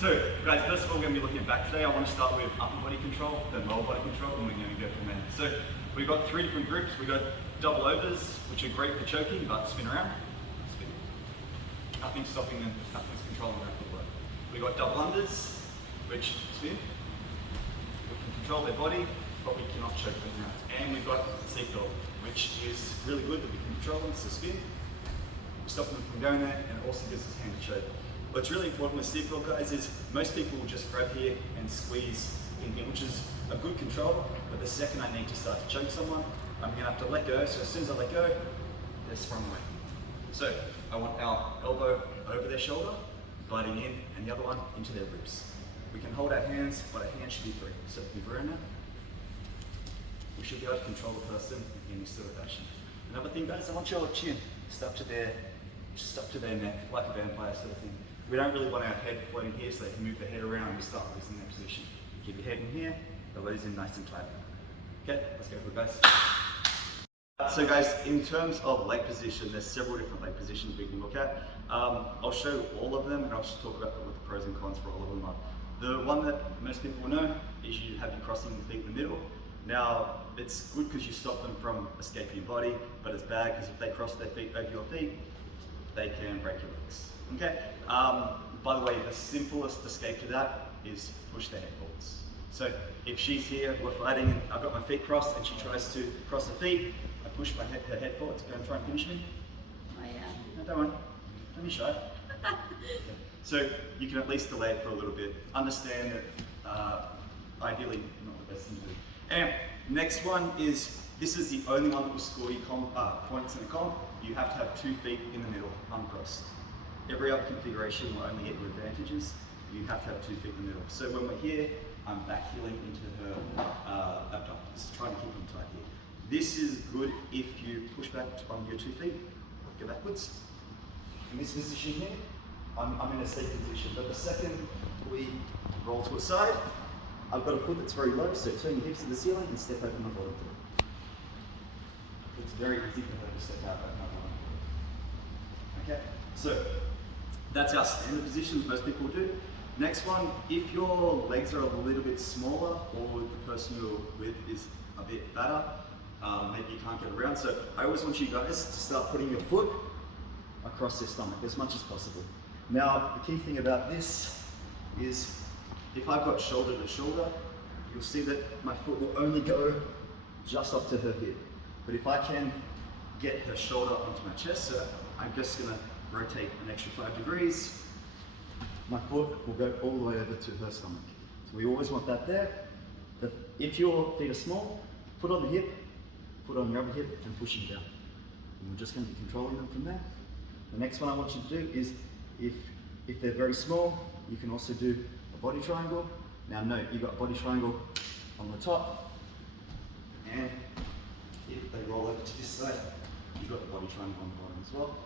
So guys, first of all, we're going to be looking at back today. I want to start with upper body control, then lower body control, and we're going to go from there. So we've got three different groups. We've got double overs, which are great for choking, but spin around. Spin. Nothing's stopping them, nothing's controlling their footwork. We've got double unders, which spin. We can control their body, but we cannot choke them around. And we've got seatbelt, which is really good that we can control them, so spin. Stop them from going there, and it also gives us hand to choke. What's really important with seatbelt, guys, is most people will just grab here and squeeze in here, which is a good control, but the second I need to start to choke someone, I'm gonna have to let go, so as soon as I let go, they're sprung away. So I want our elbow over their shoulder, biting in, and the other one into their ribs. We can hold our hands, but our hands should be free. So if we're around now, we should be able to control the person in this sort of fashion. Another thing, guys, I want your chin stuck to their neck, like a vampire sort of thing. We don't really want our head floating here so they can move their head around and we start losing their position. Keep your head in here, elbows in nice and tight. Okay, let's go for it, guys. So guys, in terms of leg position, there's several different leg positions we can look at. I'll show all of them and I'll just talk about what the pros and cons for all of them are. The one that most people will know is you have you crossing the feet in the middle. Now, it's good because you stop them from escaping your body, but it's bad because if they cross their feet over your feet, they can break your legs. Okay? By the way, the simplest escape to that is push their head forwards. So if she's here, we're fighting, I've got my feet crossed and she tries to cross her feet, I push her head forwards, go and try and finish me. Oh yeah. No, don't worry, don't be shy. So you can at least delay it for a little bit. Understand that ideally not the best thing to do. And next one is, this is the only one that will score you points in a comp. You have to have 2 feet in the middle, uncrossed. Every other configuration will only get you advantages. You have to have 2 feet in the middle. So when we're here, I'm back heeling into her abdominals, trying to keep them tight here. This is good if you push back on your 2 feet, go backwards. In this position here, I'm in a safe position, but the second we roll to a side, I've got a foot that's very low, so turn your hips to the ceiling and step open my bottom foot. It's very easy for her to step out open my bottom foot. Okay, so that's our standard position most people do. Next one, if your legs are a little bit smaller or the person you're with is a bit fatter, maybe you can't get around. So I always want you guys to start putting your foot across their stomach as much as possible. Now, the key thing about this is if I've got shoulder to shoulder, you'll see that my foot will only go just up to her hip. But if I can get her shoulder onto my chest, so I'm just gonna rotate an extra 5 degrees, my foot will go all the way over to her stomach. So we always want that there. But if your feet are small, foot on the hip, foot on your other hip, and pushing down. And we're just gonna be controlling them from there. The next one I want you to do is, if they're very small, you can also do a body triangle. Now note, you've got a body triangle on the top, and if they roll over to this side, you've got the body triangle on the bottom as well.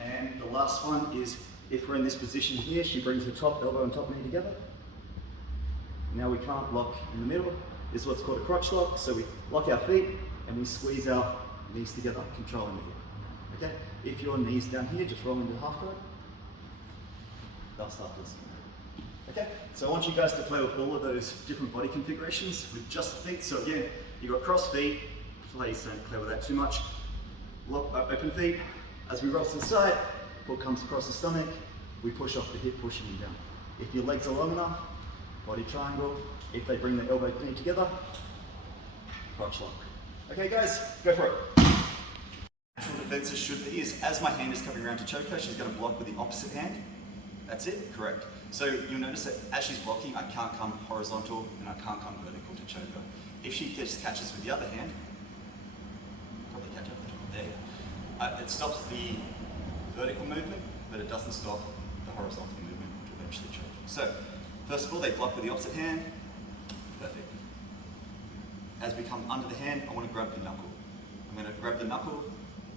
And the last one is, if we're in this position here, she brings her top elbow and top knee together. Now we can't lock in the middle. This is what's called a crotch lock. So we lock our feet and we squeeze our knees together, controlling the hip. Okay? If your knee's down here, just roll into half guard. They'll start listening. Okay? So I want you guys to play with all of those different body configurations with just the feet. So again, you've got cross feet. Please don't play with that too much. Lock, open feet. As we roll to the side, foot comes across the stomach. We push off the hip, pushing them down. If your legs are long enough, body triangle. If they bring the elbow knee together, crotch lock. Okay guys, go for it. Natural defenses should be is, as my hand is coming around to choke her, she's going to block with the opposite hand. That's it, correct. So you'll notice that as she's blocking, I can't come horizontal and I can't come vertical to choke her. If she just catches with the other hand, probably catch up there. It stops the vertical movement, but it doesn't stop the horizontal movement to eventually choke. So, first of all, they block with the opposite hand. Perfect. As we come under the hand, I want to grab the knuckle. I'm going to grab the knuckle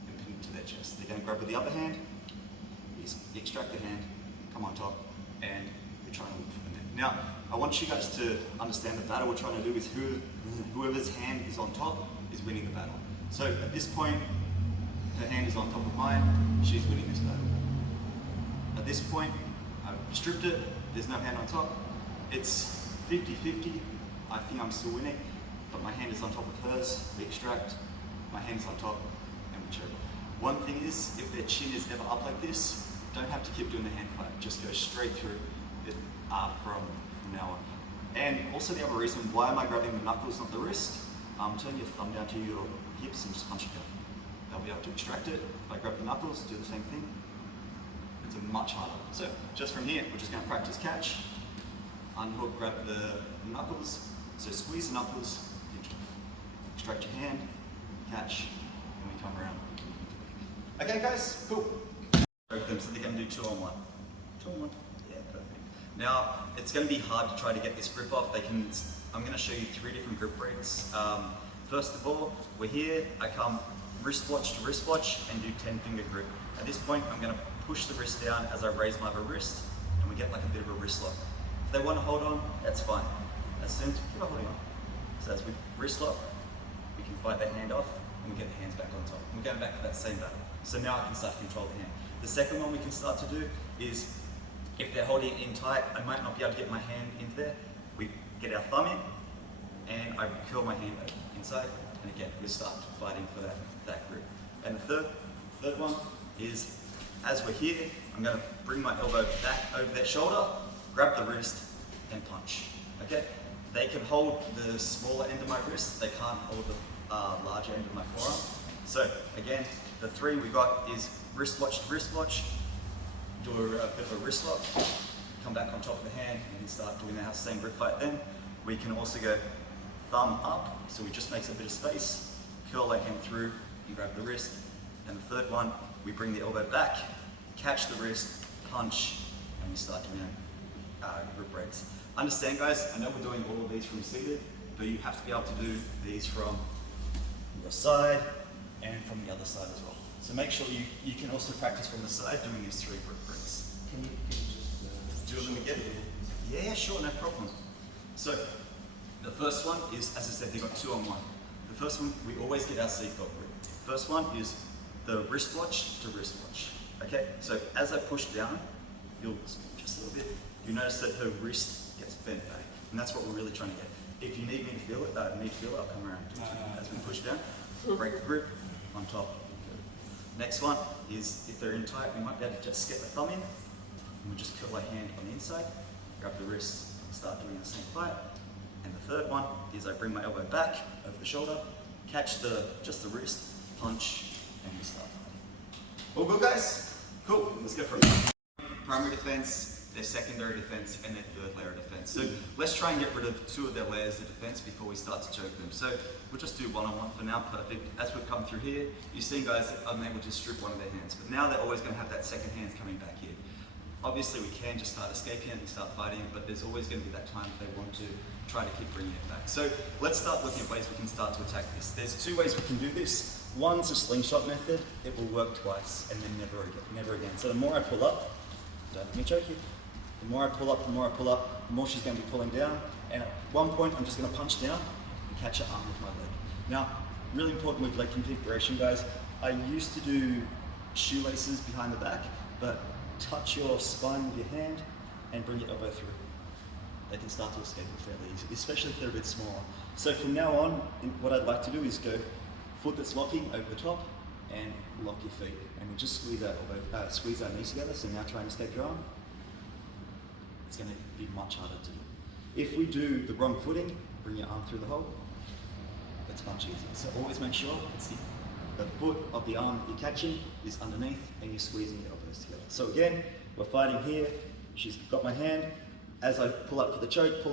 and pin it to their chest. They're going to grab with the other hand, extract the hand, come on top, and we're trying to look for the neck. Now, I want you guys to understand the battle we're trying to do is whoever's hand is on top is winning the battle. So at this point, her hand is on top of mine, she's winning this battle. At this point, I've stripped it, there's no hand on top. It's 50-50. I think I'm still winning, but my hand is on top of hers. We extract, my hand is on top, and we choke. One thing is, if their chin is ever up like this, don't have to keep doing the hand fight. Just go straight through it from now on. And also the other reason, why am I grabbing the knuckles, not the wrist? Turn your thumb down to your hips and just punch it down. They'll be able to extract it. If I grab the knuckles, do the same thing. It's much harder. So just from here, we're just going to practice catch. Unhook, grab the knuckles. So squeeze the knuckles, extract your hand, catch, and we come around. Okay guys, cool. So they're going to do 2 on 1. 2 on 1. Yeah, perfect. Now, it's going to be hard to try to get this grip off. I'm going to show you 3 different grip breaks. First of all, we're here. I come wristwatch to wristwatch and do 10-finger grip. At this point, I'm going to push the wrist down as I raise my other wrist, and we get like a bit of a wrist lock. If they want to hold on, that's fine. As soon as keep on holding on. So as we wrist lock, we can fight that hand off, and we get the hands back on top. And we're going back to that same battle. So now I can start to control the hand. The second one we can start to do is, if they're holding it in tight, I might not be able to get my hand into there. We get our thumb in, and I curl my hand back inside, and again, we start fighting for that grip. And the third one is, as we're here, I'm going to bring my elbow back over their shoulder, grab the wrist, and punch. Okay? They can hold the smaller end of my wrist, they can't hold the larger end of my forearm. So again, the 3 we got is wristwatch to wristwatch, do a bit of a wrist lock, come back on top of the hand, and then start doing our same grip fight then. We can also go thumb up, so we just make a bit of space, curl that hand through, and grab the wrist. And the third one, we bring the elbow back, catch the wrist, punch, and we start doing grip breaks. Understand guys, I know we're doing all of these from seated, but you have to be able to do these from your side and from the other side as well. So make sure you can also practice from the side doing these 3 grip breaks. Can you just do them again? Yeah, sure, no problem. So the first one is, as I said, they've got 2 on 1. The first one, we always get our seatbelt grip. First one is the wristwatch to wristwatch. Okay, so as I push down, you'll just a little bit, you notice that her wrist gets bent back, and that's what we're really trying to get. If you need me to feel it, I'll come around. As we push down, break the grip on top. Next one is, if they're in tight, we might be able to just get the thumb in, and we just curl our hand on the inside, grab the wrist, start doing the same fight. And the third one is I bring my elbow back over the shoulder, catch just the wrist, punch, and we start fighting. All good guys? Cool, let's go for it. Primary defense, their secondary defense, and their third layer of defense. So let's try and get rid of 2 of their layers of defense before we start to choke them. So we'll just do 1-on-1 for now, perfect. As we've come through here, you've seen guys that I'm able to strip one of their hands, but now they're always going to have that second hand coming back here. Obviously we can just start escaping and start fighting, but there's always going to be that time if they want to try to keep bringing it back. So let's start looking at ways we can start to attack this. There's 2 ways we can do this. One's a slingshot method. It will work twice and then never again. So the more I pull up, don't let me choke you. The more I pull up, the more she's going to be pulling down. And at one point, I'm just going to punch down and catch her arm with my leg. Now, really important with leg configuration, guys. I used to do shoelaces behind the back, but touch your spine with your hand and bring your elbow through. They can start to escape it fairly easy, especially if they're a bit smaller. So from now on, what I'd like to do is go foot that's locking over the top and lock your feet. And we just squeeze our knees together. So now try and escape your arm. It's going to be much harder to do. If we do the wrong footing, bring your arm through the hole, it's much easier. So always make sure it's the foot of the arm that you're catching is underneath and you're squeezing your elbows together. So again, we're fighting here. She's got my hand. As I pull up for the choke,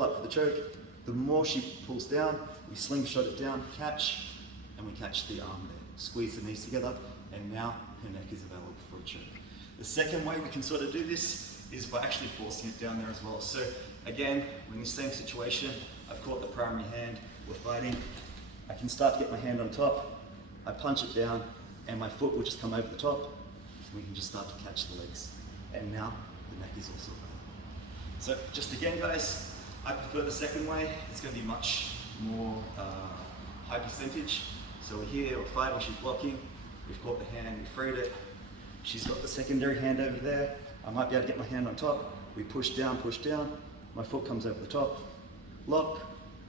the more she pulls down, we slingshot it down, catch, and we catch the arm there. Squeeze the knees together, and now her neck is available for a choke. The second way we can sort of do this is by actually forcing it down there as well. So again, we're in the same situation. I've caught the primary hand, we're fighting. I can start to get my hand on top, I punch it down, and my foot will just come over the top, and we can just start to catch the legs. And now, the neck is also available. So just again guys, I prefer the second way. It's going to be much more high percentage. So we're here, we're fighting, she's blocking, we've caught the hand, we freed it. She's got the secondary hand over there. I might be able to get my hand on top. We push down, my foot comes over the top, lock,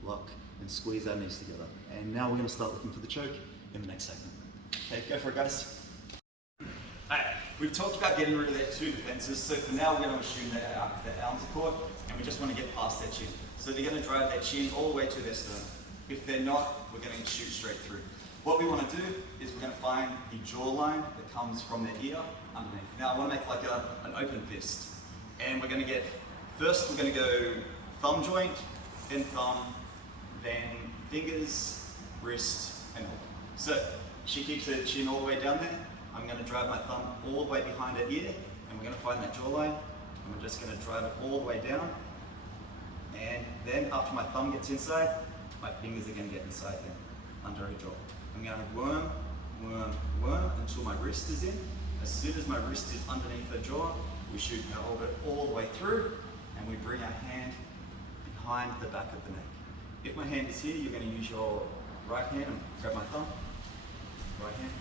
lock, and squeeze our knees together. And now we're gonna start looking for the choke in the next segment. Okay, go for it, guys. Alright, we've talked about getting rid of their two defenses, so for now we're going to assume that their arms are caught and we just want to get past their chin. So they're going to drive their chin all the way to their sternum. If they're not, we're going to shoot straight through. What we want to do is we're going to find the jawline that comes from their ear underneath. Now I want to make like an open fist. And we're going to get, first we're going to go thumb joint, then thumb, then fingers, wrist, and elbow. So she keeps her chin all the way down there. I'm going to drive my thumb all the way behind her ear, and we're going to find that jawline, and we're just going to drive it all the way down. And then after my thumb gets inside, my fingers are going to get inside there, under her jaw. I'm going to worm, worm, worm until my wrist is in. As soon as my wrist is underneath her jaw, we shoot our orbit all the way through, and we bring our hand behind the back of the neck. If my hand is here, you're going to use your right hand and grab my thumb, right hand.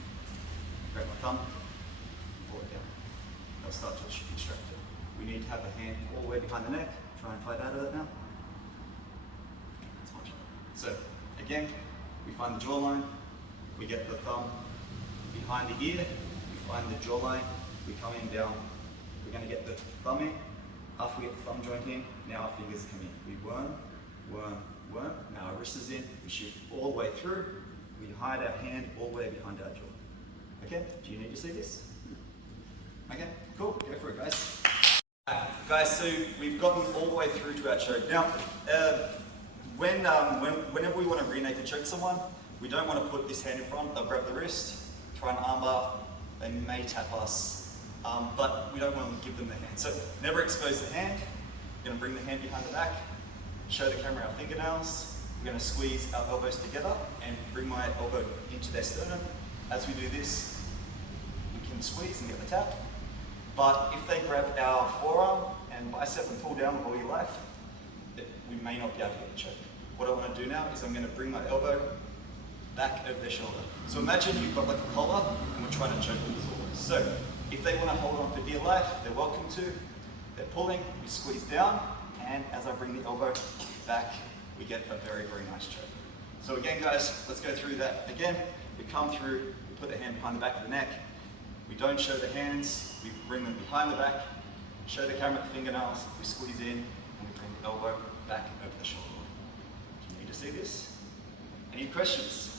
Grab my thumb, pull it down. They'll start to extract it. We need to have the hand all the way behind the neck. Try and fight out of it now. That's much better. So again, we find the jawline, we get the thumb behind the ear, we find the jawline, we come in down. We're going to get the thumb in. After we get the thumb joint in, now our fingers come in. We worm, worm, worm. Now our wrist is in. We shoot all the way through. We hide our hand all the way behind our jaw. Okay, do you need to see this? Okay, cool, go for it, guys. Guys, so we've gotten all the way through to our choke. Now, whenever we want to re-naked choke someone, we don't want to put this hand in front. They'll grab the wrist, try and armbar, they may tap us, but we don't want to give them the hand. So never expose the hand. We're going to bring the hand behind the back, show the camera our fingernails. We're going to squeeze our elbows together and bring my elbow into their sternum. As we do this, we can squeeze and get the tap. But if they grab our forearm and bicep and pull down with all your life, we may not be able to get the choke. What I want to do now is I'm going to bring my elbow back over their shoulder. So imagine you've got like a collar and we're trying to choke them as always. So if they want to hold on for dear life, they're welcome to. They're pulling, we squeeze down, and as I bring the elbow back, we get a very, very nice choke. So again, guys, let's go through that again. We come through, we put the hand behind the back of the neck. We don't show the hands, we bring them behind the back, show the camera the fingernails, we squeeze in, and we bring the elbow back over the shoulder. Do you need to see this? Any questions?